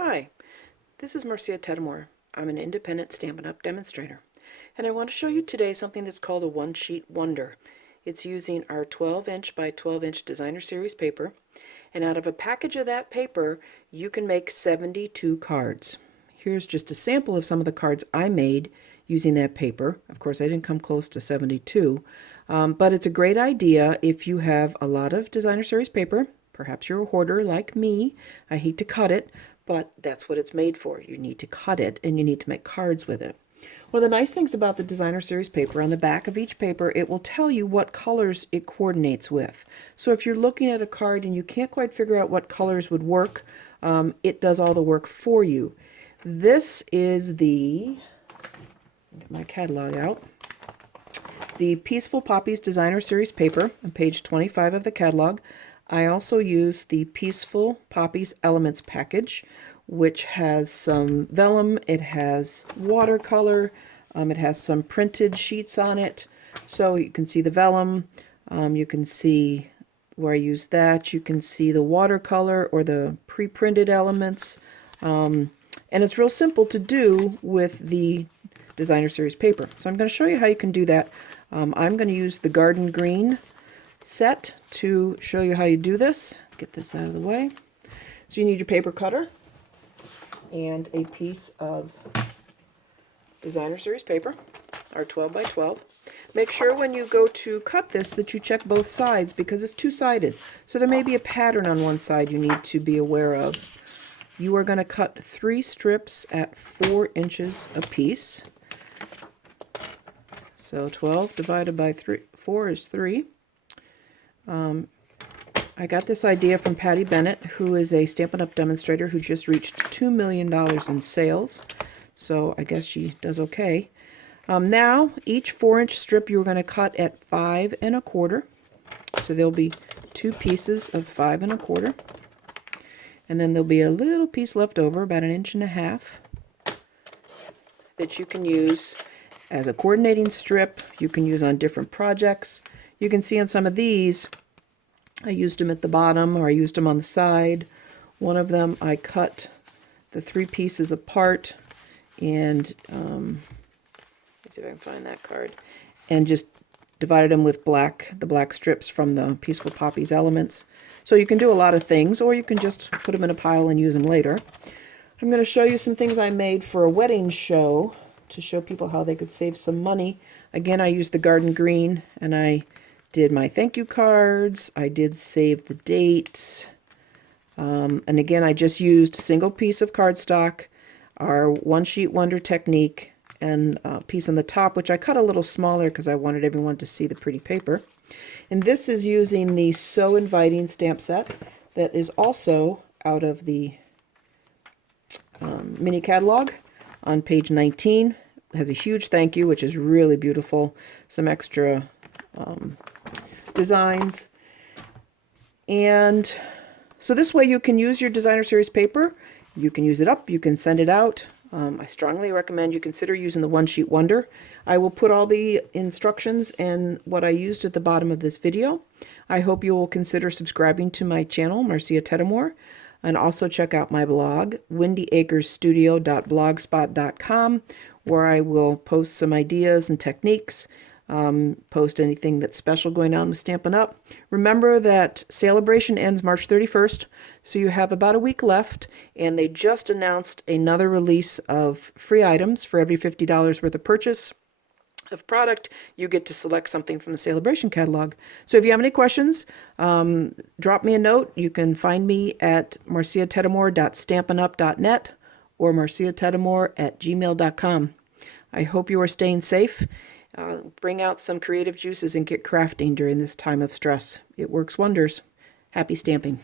Hi, this is MarceaTetamore. I'm an independent Stampin' Up! Demonstrator, and I want to show you today something that's called a one-sheet wonder. It's using our 12-inch by 12-inch designer series paper, and out of a package of that paper you can make 72 cards. Here's just a sample of some of the cards I made using that paper. Of course, I didn't come close to 72, but it's a great idea if you have a lot of designer series paper. Perhaps you're a hoarder like me. I hate to cut it, but that's what it's made for. You need to cut it and you need to make cards with it. One of the nice things about the designer series paper, on the back of each paper, it will tell you what colors it coordinates with. So if you're looking at a card and you can't quite figure out what colors would work, it does all the work for you. This is get my catalog out, the Peacefule Poppies Designer Series paper on page 25 of the catalog. I also use the Peacefule Poppies Elements package, which has some vellum, it has watercolor, it has some printed sheets on it. So you can see the vellum, you can see where I use that, you can see the watercolor or the pre-printed elements, and it's real simple to do with the designer series paper. So I'm going to show you how you can do that. I'm going to use the garden green set to show you how you do this. Get this out of the way. So you need your paper cutter and a piece of designer series paper, our 12 by 12. Make sure when you go to cut this that you check both sides because it's two-sided. So there may be a pattern on one side you need to be aware of. You are going to cut 3 strips at 4 inches apiece. So 12 divided by 4 is 3. I got this idea from Patty Bennett, who is a Stampin' Up! Demonstrator who just reached $2 million in sales. So I guess she does okay. Now, each 4-inch strip you're going to cut at 5 1/4. So there'll be 2 pieces of 5 1/4. And then there'll be a little piece left over, about 1.5 inches, that you can use as a coordinating strip. You can use on different projects. You can see on some of these, I used them at the bottom or I used them on the side. One of them I cut the 3 pieces apart and let's see if I can find that card, and just divided them with the black strips from the Peacefule Poppies elements. So you can do a lot of things, or you can just put them in a pile and use them later. I'm going to show you some things I made for a wedding show to show people how they could save some money. Again, I used the garden green and I did my thank you cards. I did save the dates. And again, I just used a single piece of cardstock, our one-sheet wonder technique, and a piece on the top, which I cut a little smaller because I wanted everyone to see the pretty paper. And this is using the So Inviting stamp set that is also out of the mini catalog on page 19. It has a huge thank you, which is really beautiful. Some extra designs. And so this way you can use your designer series paper. You can use it up, you can send it out. I strongly recommend you consider using the one-sheet wonder. I will put all the instructions and what I used at the bottom of this video. I hope you will consider subscribing to my channel, MarceaTetamore, and also check out my blog, windyacresstudio.blogspot.com, where I will post some ideas and techniques, post anything that's special going on with Stampin' Up! Remember that celebration ends March 31st, so you have about a week left, and they just announced another release of free items. For every $50 worth of purchase of product, you get to select something from the celebration catalog. So if you have any questions, drop me a note. You can find me at MarceaTetamore.stampinup.net or MarceaTetamore@gmail.com. I hope you are staying safe. Bring out some creative juices and get crafting during this time of stress. It works wonders. Happy stamping.